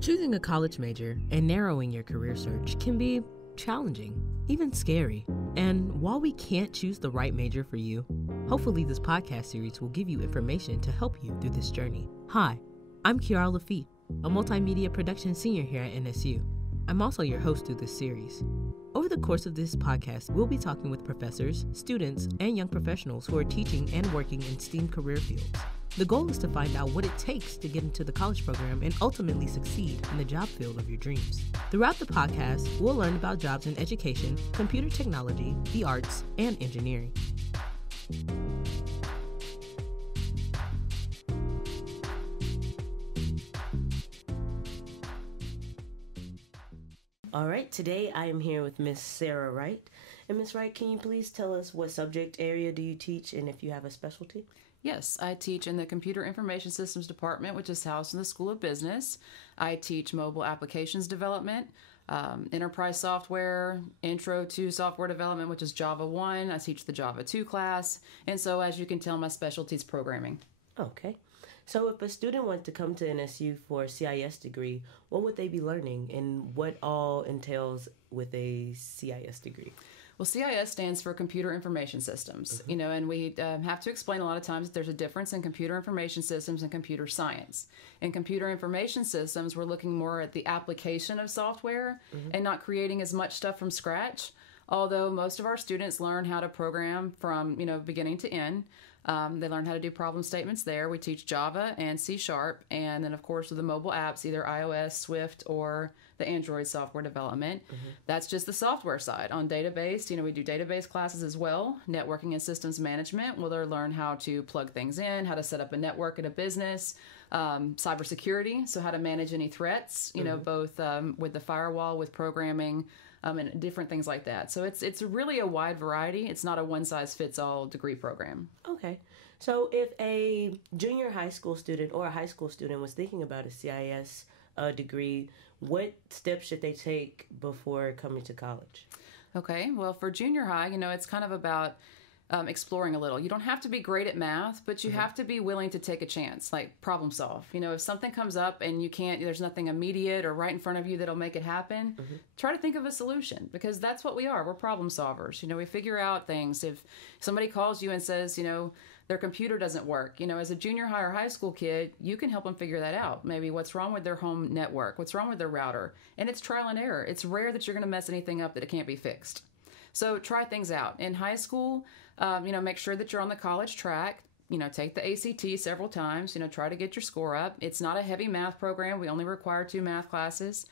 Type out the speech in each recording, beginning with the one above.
Choosing a college major and narrowing your career search can be challenging, even scary. And while we can't choose the right major for you, hopefully this podcast series will give you information to help you through this journey. Hi, I'm Kiara Lafitte, a multimedia production senior here at NSU. I'm also your host through this series. Over the course of this podcast, we'll be talking with professors, students, and young professionals who are teaching and working in STEAM career fields. The goal is to find out what it takes to get into the college program and ultimately succeed in the job field of your dreams. Throughout the podcast, we'll learn about jobs in education, computer technology, the arts, and engineering. All right, today I am here with Miss Sarah Wright. And Miss Wright, can you please tell us what subject area do you teach and if you have a specialty? Yes, I teach in the Computer Information Systems Department, which is housed in the School of Business. I teach mobile applications development, enterprise software, intro to software development, which is Java 1. I teach the Java 2 class. And so, as you can tell, my specialty is programming. Okay. So if a student wanted to come to NSU for a CIS degree, what would they be learning and what all entails with a CIS degree? Well, CIS stands for Computer Information Systems, and we have to explain a lot of times that there's a difference in computer information systems and computer science. In computer information systems, we're looking more at the application of software and not creating as much stuff from scratch, although most of our students learn how to program from, beginning to end. They learn how to do problem statements there. We teach Java and C#, and then, of course, with the mobile apps, either iOS, Swift, or the Android software development. That's just the software side. On database, we do database classes as well. Networking and systems management, where they'll learn how to plug things in, how to set up a network at a business. Cybersecurity, so how to manage any threats, both with the firewall, with programming, and different things like that. So it's really a wide variety. It's not a one-size-fits-all degree program. Okay. So if a junior high school student or a high school student was thinking about a CIS degree, what steps should they take before coming to college? Okay. Well, for junior high, it's kind of about exploring a little. You don't have to be great at math, but you have to be willing to take a chance, like problem solve. If something comes up and there's nothing immediate or right in front of you that'll make it happen, try to think of a solution, because that's what we are. We're problem solvers. We figure out things. If somebody calls you and says, their computer doesn't work, as a junior high or high school kid, you can help them figure that out. Maybe what's wrong with their home network, what's wrong with their router, and it's trial and error. It's rare that you're going to mess anything up that it can't be fixed. So try things out. In high school, make sure that you're on the college track. Take the ACT several times. Try to get your score up. It's not a heavy math program. We only require 2 math classes.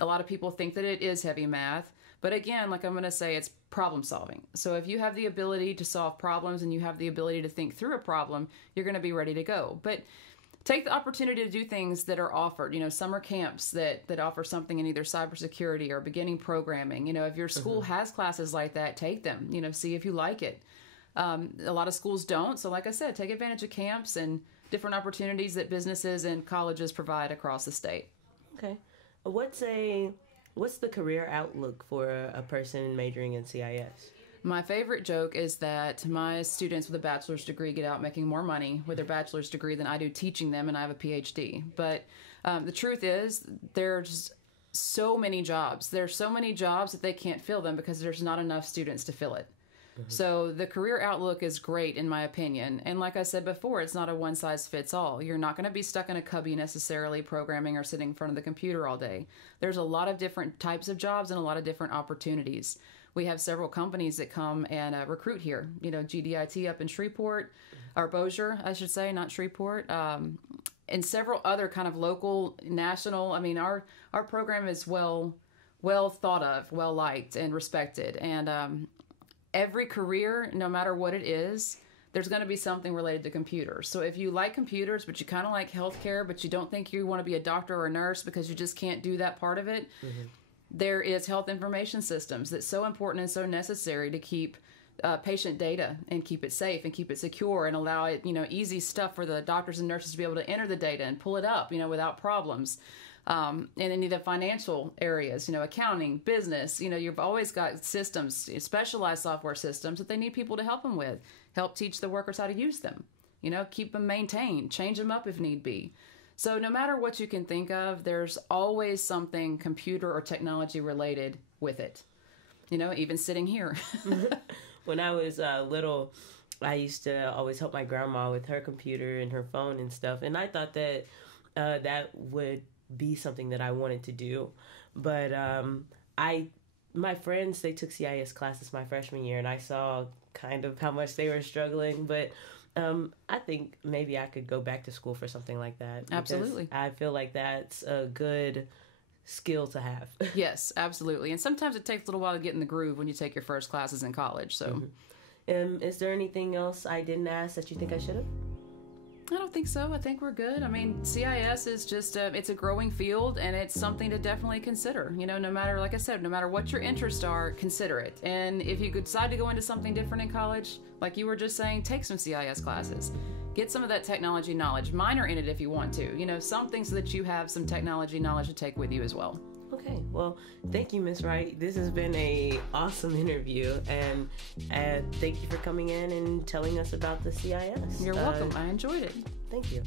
A lot of people think that it is heavy math. But again, like I'm going to say, it's problem solving. So if you have the ability to solve problems and you have the ability to think through a problem, you're going to be ready to go. But take the opportunity to do things that are offered, summer camps that offer something in either cybersecurity or beginning programming. If your school has classes like that, take them, see if you like it. A lot of schools don't. So like I said, take advantage of camps and different opportunities that businesses and colleges provide across the state. Okay. What's the career outlook for a person majoring in CIS? My favorite joke is that my students with a bachelor's degree get out making more money with their bachelor's degree than I do teaching them, and I have a PhD. But the truth is, there's so many jobs. There's so many jobs that they can't fill them because there's not enough students to fill it. So the career outlook is great, in my opinion. And like I said before, it's not a one-size-fits-all. You're not going to be stuck in a cubby necessarily programming or sitting in front of the computer all day. There's a lot of different types of jobs and a lot of different opportunities. We have several companies that come and recruit here. GDIT up in Shreveport, or Bossier, I should say, not Shreveport, and several other kind of local, national. I mean, our program is well thought of, well liked, and respected. And every career, no matter what it is, there's going to be something related to computers. So if you like computers, but you kind of like healthcare, but you don't think you want to be a doctor or a nurse because you just can't do that part of it, there is health information systems that's so important and so necessary to keep patient data and keep it safe and keep it secure and allow it, easy stuff for the doctors and nurses to be able to enter the data and pull it up, without problems. And any of the financial areas, accounting, business, you've always got systems, specialized software systems that they need people to help them with, help teach the workers how to use them, keep them maintained, change them up if need be. So no matter what you can think of, there's always something computer or technology related with it. Even sitting here. When I was little, I used to always help my grandma with her computer and her phone and stuff. And I thought that that would be something that I wanted to do. But my friends, they took CIS classes my freshman year, and I saw kind of how much they were struggling. But I think maybe I could go back to school for something like that. Absolutely. I feel like that's a good skill to have. Yes, absolutely. And sometimes it takes a little while to get in the groove when you take your first classes in college. So, is there anything else I didn't ask that you think I should have? I don't think so. I think we're good. I mean, CIS is just, it's a growing field, and it's something to definitely consider. No matter, like I said, no matter what your interests are, consider it. And if you decide to go into something different in college, like you were just saying, take some CIS classes. Get some of that technology knowledge. Minor in it if you want to. Something so that you have some technology knowledge to take with you as well. Okay, well, thank you, Ms. Wright. This has been an awesome interview, and thank you for coming in and telling us about the CIS. You're welcome. I enjoyed it. Thank you.